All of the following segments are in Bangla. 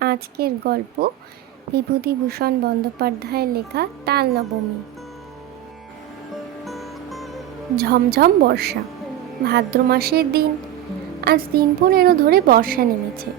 আজকের গল্প বিভূতিভূষণ বন্দ্যোপাধ্যায়ের লেখা তাল নবমী ঝমঝম বর্ষা, ভাদ্র মাসের দিন, আজ দিন পনেরো ধরে বর্ষা নেমেছে।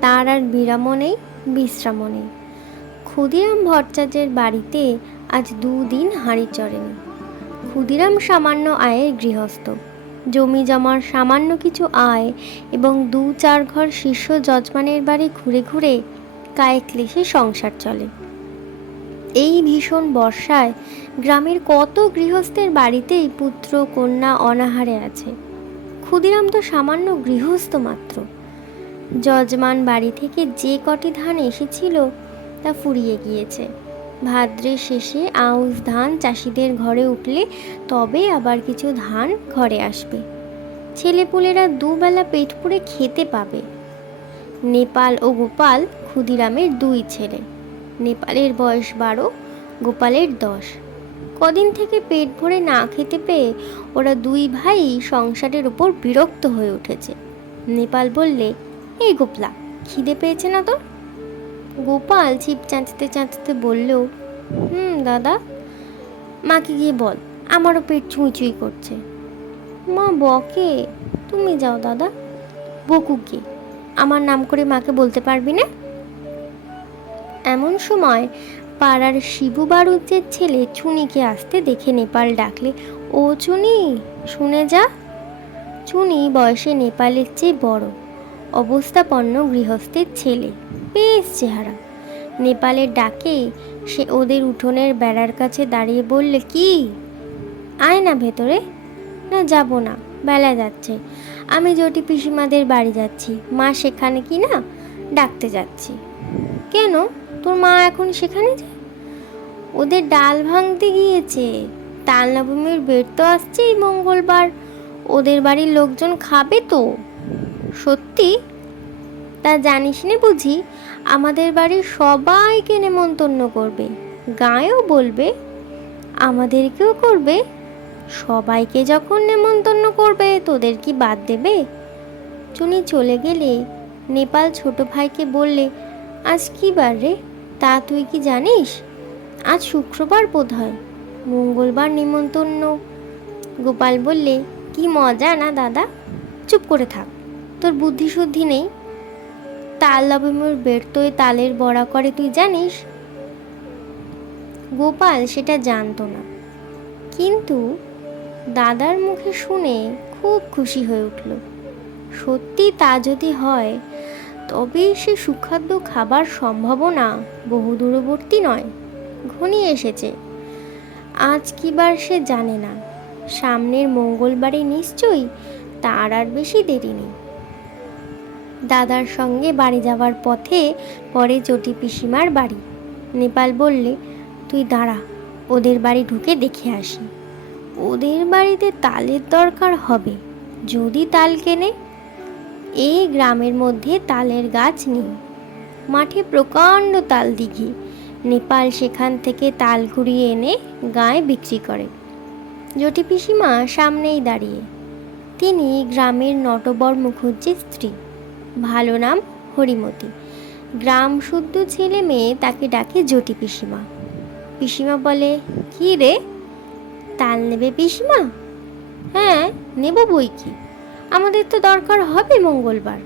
তার আর বিরামও নেই, বিশ্রামও নেই। ক্ষুদিরাম ভট্টাচার্যের বাড়িতে আজ দুদিন হাঁড়ি চড়েনি। ক্ষুদিরাম সামান্য আয়ের গৃহস্থ। জমি জমার সামান্য কিছু আয় এবং দু চার ঘর শিষ্য যজমানের বাড়ি ঘুরে ঘুরে কায়ে ক্লেশে সংসার চলে। এই ভীষণ বর্ষায় গ্রামের কত গৃহস্থের বাড়িতেই পুত্র, কন্যা অনাহারে আছে। ক্ষুদিরাম তো সামান্য গৃহস্থ মাত্র। যজমান বাড়ি থেকে যে কটি ধান এসেছিল তা ফুরিয়ে গিয়েছে। ভাদ্রের শেষে আউশ ধান চাষিদের ঘরে উঠলে তবে আবার কিছু ধান ঘরে আসবে। ছেলেপুলেরা দুবেলা পেট পুড়ে খেতে পাবে। নেপাল ও গোপাল ক্ষুদিরামের দুই ছেলে। নেপালের বয়স বারো, গোপালের দশ। কদিন থেকে পেট ভরে না খেতে পেয়ে ওরা দুই ভাই সংসারের উপর বিরক্ত হয়ে উঠেছে। নেপাল বললে, এই গোপলা, খিদে পেয়েছে না তোর? গোপাল ছিপ চাঁচতে চাঁচতে বলল, হুম, দাদা, মাকে গিয়ে বল, আমারও পেট চুঁই চুঁই করছে। মা বকে? তুমি যাও, দাদা বকু বকুকে, আমার নাম করে মাকে বলতে পারবি না? এমন সময় পাড়ার শিবু বারুজ্যের ছেলে চুনিকে আসতে দেখে নেপাল ডাকলে, ও চুনি, শুনে যা। চুনি বয়সে নেপালের চেয়ে বড়, অবস্থাপন্ন গৃহস্থের ছেলে। বেশ চেহারা। নেপালের ডাকে সে ওদের উঠোনের বেড়ার কাছে দাঁড়িয়ে বললে, কি? আয় না ভেতরে। না, যাব না। বেলা যাচ্ছে। আমি জটি পিসিমাদের বাড়ি যাচ্ছি। মা সেখানে কি না? ডাকতে যাচ্ছি। কেন? তোর মা এখন সেখানে যায় ওদের ডাল ভাঙতে গিয়েছে। তাল নবমীর বের তো আসছেই মঙ্গলবার। ওদের বাড়ির লোকজন খাবে তো। সত্যি? তা জানিস নে বুঝি? আমাদের বাড়ির সবাইকে নেমন্তন্ন করবে। গাঁয়েও বলবে, আমাদেরকেও করবে। সবাইকে যখন নেমন্তন্ন করবে, তোদের কি বাদ দেবে? চুনি চলে গেলে নেপাল ছোট ভাইকে বললে, আজ কি বার রে? তা তুই কি জানিস? আজ শুক্রবার বোধ হয় মঙ্গলবার নিমন্তন্ন। গোপাল বললে, কি মজা না দাদা? চুপ করে থাক। তোর বুদ্ধি শুদ্ধি নেই। তাল নবমীর বেরতোয় তালের বড়া করে, তুই জানিস? গোপাল সেটা জানতো না। কিন্তু দাদার মুখে শুনে খুব খুশি হয়ে উঠল। সত্যি তা যদি হয়, তবে সে সুখাদ্য খাবার সম্ভাবনা বহু দূরবর্তী নয়, ঘনিয়ে এসেছে। আজ কিবার সে জানে না। সামনের মঙ্গলবারে নিশ্চয়ই তার আর বেশি দেরি নেই। দাদার সঙ্গে বাড়ি যাওয়ার পথে পরে চটি পিসিমার বাড়ি। নেপাল বললে, তুই দাঁড়া, ওদের বাড়ি ঢুকে দেখে আসি। ওদের বাড়িতে তালের দরকার হবে। যদি তাল কেনে, এই গ্রামের মধ্যে তালের গাছ নেই। মাঠে প্রকাণ্ড তাল দিঘি। নেপাল সেখান থেকে তাল ঘুরিয়ে এনে গায়ে বিক্রি করে। জটি পিসিমা সামনেই দাঁড়িয়ে। তিনি গ্রামের নটবর মুখুজ্জির স্ত্রী। ভালো নাম হরিমতি। গ্রাম শুদ্ধ ছেলে মেয়ে তাকে ডাকে জটি পিসিমা। পিসিমা বলে, কি রে? তাল নেবে পিসিমা? হ্যাঁ নেব বই কি? আমাদের তো দরকার হবে মঙ্গলবার।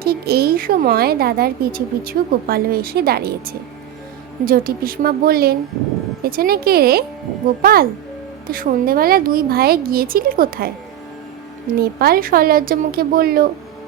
ঠিক এই সময় দাদার পিছু পিছু গোপালও এসে দাঁড়িয়েছে। জটি পিসমা বললেন, পেছনে কে রে? গোপাল? তা সন্ধেবেলা দুই ভাইয়ে গিয়েছিলি কোথায়? নেপাল সলজ্জ মুখে বলল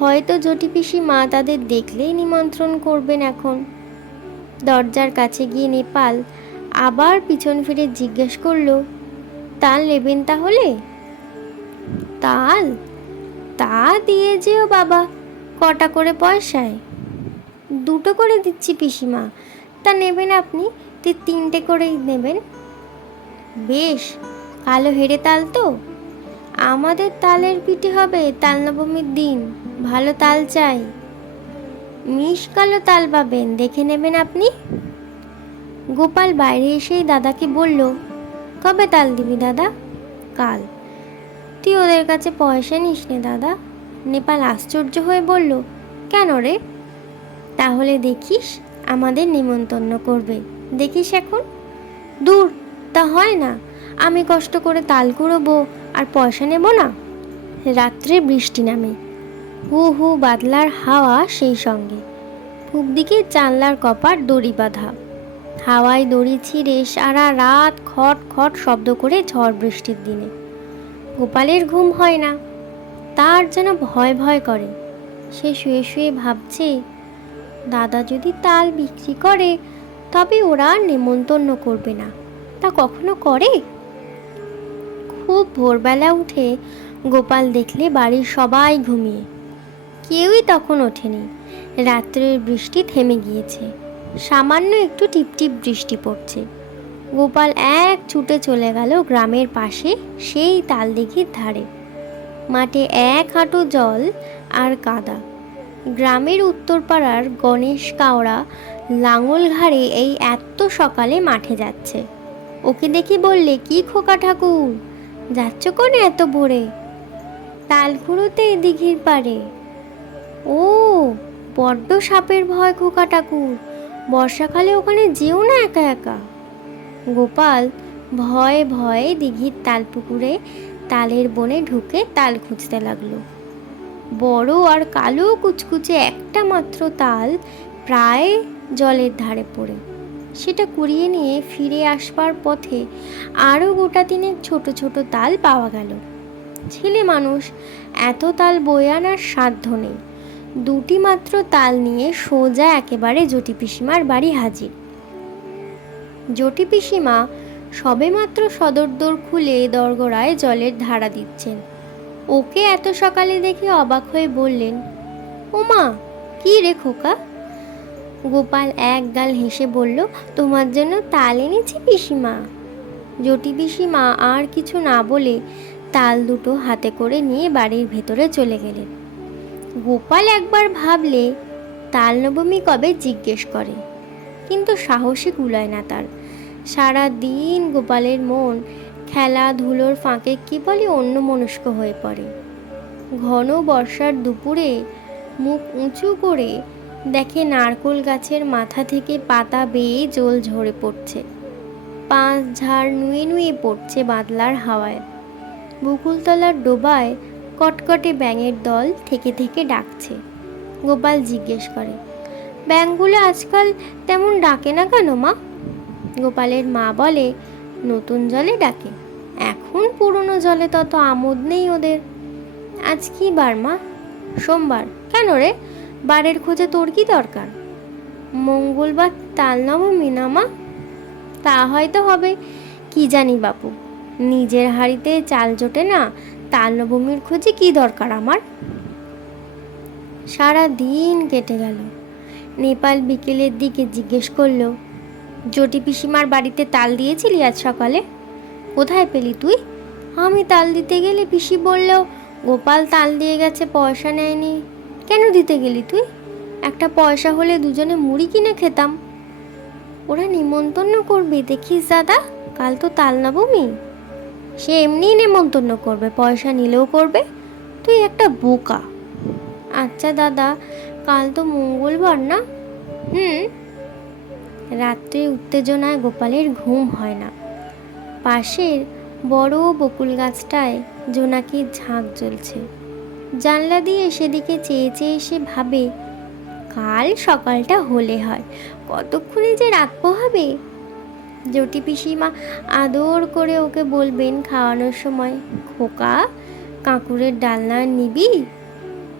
হয়তো জটি পিসিমা তাদের দেখলেই নিমন্ত্রণ করবেন এখন। দরজার কাছে গিয়ে নেপাল আবার পিছন ফিরে জিজ্ঞেস করল, তাল নেবেন তাহলে? তাল? তা দিয়ে যেও বাবা, কটা করে পয়সায়? দুটো করে দিচ্ছি পিসিমা, তা নেবেন আপনি, তে তিনটে করেই নেবেন। বেশ, কালো হেরে তাল তো। আমাদের তালের পিঠে হবে তাল নবমীর দিন। ভালো তাল চাই। মিশ কালো তাল পাবেন, দেখে নেবেন আপনি। গোপাল বাইরে এসেই দাদাকে বলল, কবে তাল দিবি দাদা? কাল। তুই ওদের কাছে পয়সা নিস নে দাদা। নেপাল আশ্চর্য হয়ে বলল, কেন রে? তাহলে দেখিস, আমাদের নিমন্তন্ন করবে। দেখিস এখন? দূর, তা হয় না। আমি কষ্ট করে তাল কুড়োবো আর পয়সা নেব না? রাত্রে বৃষ্টি নামে। হু হু বাদলার হাওয়া সেই সঙ্গে। পূব দিকে জানলার কপার দড়ি বাঁধা। হাওয়ায় দড়ি ছিঁড়ে সারা রাত খট খট শব্দ করে ঝড় বৃষ্টির দিনে। গোপালের ঘুম হয় না। তার যেন ভয় ভয় করে। সে শুয়ে শুয়ে ভাবছে, দাদা যদি তাল বিক্রি করে, তবে ওরা নেমন্তন্ন করবে না। তা কখনো করে? খুব ভোরবেলা উঠে গোপাল দেখলে বাড়ির সবাই ঘুমিয়ে। কেউই তখন ওঠেনি। রাত্রের বৃষ্টি থেমে গিয়েছে। সামান্য একটু টিপটিপ বৃষ্টি পড়ছে। গোপাল এক ছুটে চলে গেল গ্রামের পাশে সেই তালদিঘির ধারে। মাঠে এক হাঁটু জল আর কাদা। গ্রামের উত্তরপাড়ার গণেশ কাওড়া লাঙল ঘাড়ে এই এত সকালে মাঠে যাচ্ছে। ওকে দেখি বললে, কি খোকা ঠাকুর, যাচ্ছ কোনে এত ভোরে? তালগুড়োতে দিঘির পারে ও, বড্ড সাপের ভয় খোকা ঠাকুর। বর্ষাকালে ওখানে যেও না একা একা। গোপাল ভয়ে ভয়ে দিঘির তাল পুকুরে তালের বনে ঢুকে তাল খুঁজতে লাগল। বড় আর কালো কুচকুচে একটা মাত্র তাল প্রায় জলের ধারে পড়ে। সেটা কুড়িয়ে নিয়ে ফিরে আসবার পথে আরও গোটা তিনেক ছোট ছোট তাল পাওয়া গেল। ছেলে মানুষ, এত তাল বয়ে আনার সাধ্য নেই। দুটি মাত্র তাল নিয়ে সোজা একেবারে জটি পিসিমার বাড়ি হাজির। জটি পিসিমা সবেমাত্র সদর দোর খুলে দরগড়ায় জলের ধারা দিচ্ছেন। ওকে এত সকালে দেখে অবাক হয়ে বললেন, ওমা, কি রে খোকা? গোপাল এক গাল হেসে বলল, তোমার জন্য তাল এনেছি পিসিমা। জটি পিসিমা আর কিছু না বলে তাল দুটো হাতে করে নিয়ে বাড়ির ভেতরে চলে গেলেন। গোপাল একবার ভাবলে তাল নবমী কবে জিজ্ঞেস করে। কিন্তু সাহসী কুলায় না তার। সারা দিন গোপালের মন খেলাধুলোর ফাঁকে কি বলে অন্য মনস্ক হয়ে পড়ে। ঘন বর্ষার দুপুরে মুখ উঁচু করে দেখে নারকোল গাছের মাথা থেকে পাতা বেয়ে জল ঝরে পড়ছে। পাঁচ ঝাড় নুয়ে নুয়ে পড়ছে বাদলার হাওয়ায়। বকুলতলার ডোবায় কটকটে ব্যাঙের দল থেকে থেকে ডাকছে। গোপাল জিজ্ঞেস করে, ব্যাঙগুলো আজকাল তেমন ডাকে না কেন মা? গোপালের মা বলে, নতুন জলে ডাকে। এখন পুরনো জলে তত আমোদ নেই ওদের। আজ কি বার মা? সোমবার। কেন রে? বারের খোঁজে তোর কি দরকার? মঙ্গলবার তাল নবমী না মা? তা হয়তো হবে। কি জানি বাপু, নিজের হাড়িতে চাল জোটে না তাল নবমীর খোঁজে কি দরকার আমার? সারা দিন কেটে গেল। নেপাল বিকেলের দিকে জিজ্ঞেস করল, জটি পিসিমার বাড়িতে তাল দিয়েছিলি আজ সকালে? কোথায় পেলি তুই? আমি তাল দিতে গেলে পিসি বলল, গোপাল তাল দিয়ে গেছে, পয়সা নেয়নি। কেন দিতে গেলি তুই? একটা পয়সা হলে দুজনে মুড়ি কিনে খেতাম। ওরা নিমন্তন্ন করবে, দেখিস দাদা, কাল তো তাল নবমী সে এমনিই নেমন্তন্ন করবে, পয়সা নিলেও করবে। তুই একটা বোকা। আচ্ছা দাদা, কাল তো মঙ্গলবার না? হুম। রাত্রে উত্তেজনায় গোপালের ঘুম হয় না। পাশের বড় বকুল গাছটায় জোনাকির ঝাঁক জ্বলছে। জানলা দিয়ে সেদিকে চেয়ে চেয়ে সে ভাবে, কাল সকালটা হলে হয়, কতক্ষণে যে রাত পোহাবে? জটি পিসিমা আদর করে ওকে বলবেন খাওয়ানোর সময়, খোকা, কাঁকুরের ডালনা নিবি?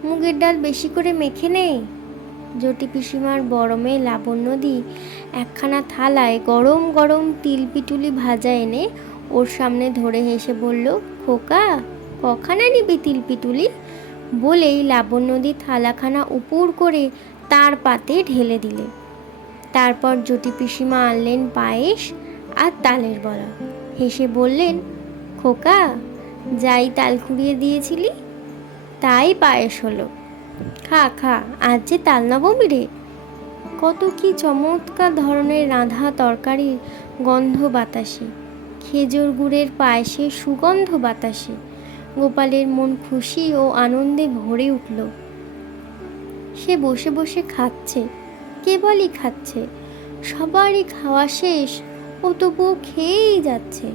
মুগের ডাল বেশি করে মেখে নেই জটি পিসিমার বড় মেয়ে লাবণ্যদি একখানা থালায় গরম গরম তিল পিটুলি ভাজা এনে ওর সামনে ধরে হেসে বলল, খোকা, কখানা নিবি তিল পিটুলি বলেই লাবণ্যদি থালাখানা উপুর করে তার পাতে ঢেলে দিলে। তারপর জ্যোতি পিসিমা আনলেন পায়েস আর তালের বড়া। হেসে বললেন, খোকা, যাই তাল কুড়িয়ে দিয়েছিলি, তাই পায়েস হলো। খা খা, আজ যে তাল নবমী রে। কত কি চমৎকার ধরনের রাঁধা তরকারি গন্ধ বাতাসে, খেজুর গুড়ের পায়েসের সুগন্ধ বাতাসে, গোপালের মন খুশি ও আনন্দে ভরে উঠল। সে বসে বসে খাচ্ছে। কেবলই খাচ্ছে। সবারই খাওয়া শেষ, ও তবুও খেয়েই যাচ্ছে।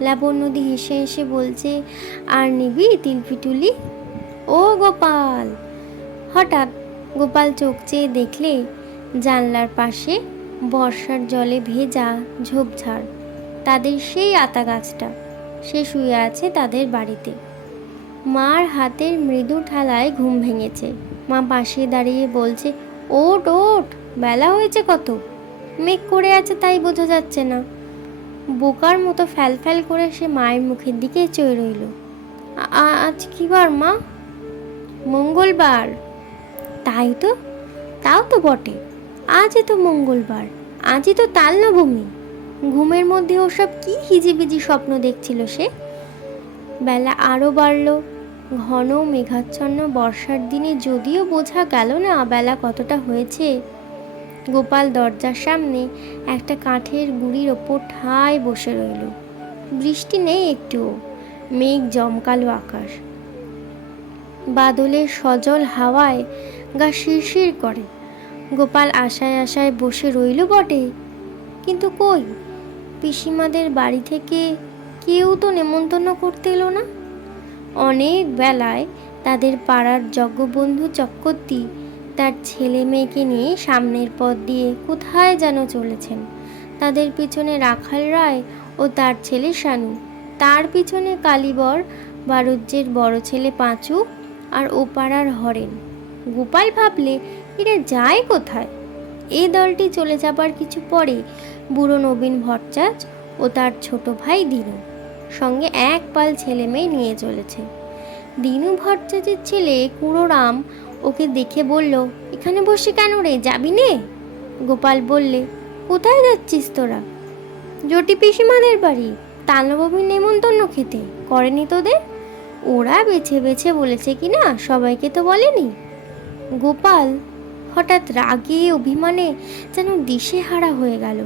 লাবণ্যদি হেসে হেসে বলছে, আর নিবি তিলপিটুলি? ও গোপাল। হঠাৎ গোপাল চোখ চেয়ে দেখলে জানলার পাশে বর্ষার জলে ভেজা ঝোপঝাড়, তাদের সেই আতা গাছটা। সে শুয়ে আছে তাদের বাড়িতে। মার হাতের মৃদু ঠালায় ঘুম ভেঙেছে। মা পাশে দাঁড়িয়ে বলছে, ওট ওট। বেলা হয়েছে কত? মেঘ করে আছে তাই বোঝা যাচ্ছে না। বোকার মতো ফ্যাল ফ্যাল করে সে মায়ের মুখের দিকে চেয়ে রইল। আজ কি বার মা? মঙ্গলবার। তাই তো? তাও তো বটে। আজই তো মঙ্গলবার। আজই তো তাল নবমী ঘুমের মধ্যে ওসব কি হিজিবিজি স্বপ্ন দেখছিল সে? বেলা আরও বাড়ল। ঘন মেঘাচ্ছন্ন বর্ষার দিনে যদিও বোঝা গেল না বেলা কতটা হয়েছে। গোপাল দরজার সামনে একটা কাঠের গুড়ির ওপর ঠায় বসে রইল। বৃষ্টি নেই একটুও, মেঘ জমকালো আকাশ। বাদলের সজল হাওয়ায় গা শিরশির করে। গোপাল আশায় আশায় বসে রইল বটে, কিন্তু কই? পিসিমাদের বাড়ি থেকে কেউ তো নেমন্তন্ন করতে এলো না। অনেক বেলায় তাদের পাড়ার যজ্ঞবন্ধু চক্রবর্তী তার ছেলে মেয়েকে নিয়ে সামনের পথ দিয়ে কোথায় যেন চলেছেন। তাদের পিছনে রাখাল রায় ও তার ছেলে শানু। তার পিছনে কালীবর, বারুজ্যের বড় ছেলে পাঁচু আর ওপাড়ার হরেন। গোপাল ভাবলে, এরা যায় কোথায়? এই দলটি চলে যাবার কিছু পরে বুড়ো নবীন ভট্টাচ ও তার ছোট ভাই দিনু সঙ্গে এক পাল ছেলে মেয়ে নিয়ে চলেছে। দিনু ভট্টাচের ছেলে কুড়োরাম ওকে দেখে বলল, এখানে বসে কেন রে? যাবি নে? গোপাল বললে, কোথায় যাচ্ছিস তোরা? জটি পিসিমাদের বাড়ি তালনবমীর নেমন্তন্ন খেতে। করেনি তোদের? ওরা বেছে বেছে বলেছে কি না, সবাইকে তো বলেনি। গোপাল হঠাৎ রাগে, অভিমানে যেন দিশেহারা হয়ে গেল।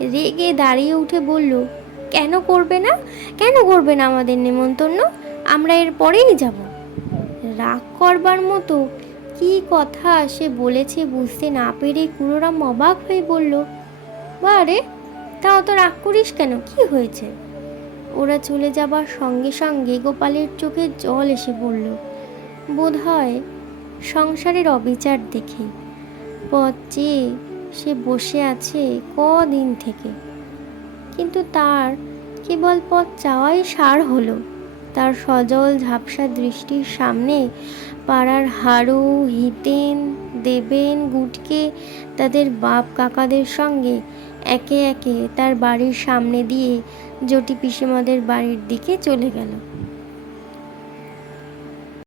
রেগে দাঁড়িয়ে উঠে বলল, কেন করবে না? কেন করবে না আমাদের নেমন্তন্ন? আমরা এর পরেই যাব। রাগ করবার মতো কি কথা সে বলেছে বুঝতে না পেরে কুড়োরাম অবাক হয়ে বলল বারে তা অত রাগ করিস কেন? কি হয়েছে? ওরা চলে যাবার সঙ্গে সঙ্গে গোপালের চোখে জল এসে পড়ল। বোধ হয় সংসারের অবিচার দেখে। পথ চেয়ে সে বসে আছে কদিন থেকে। কিন্তু তার কেবল পথ চাওয়াই সার হলো। তার সজল ঝাপসা দৃষ্টির সামনে পাড়ার হাড়ু হিতেন, দেবেন গুটকে তাদের বাপ কাকাদের সঙ্গে একে একে তার বাড়ির সামনে দিয়ে জটি পিসিমাদের বাড়ির দিকে চলে গেল।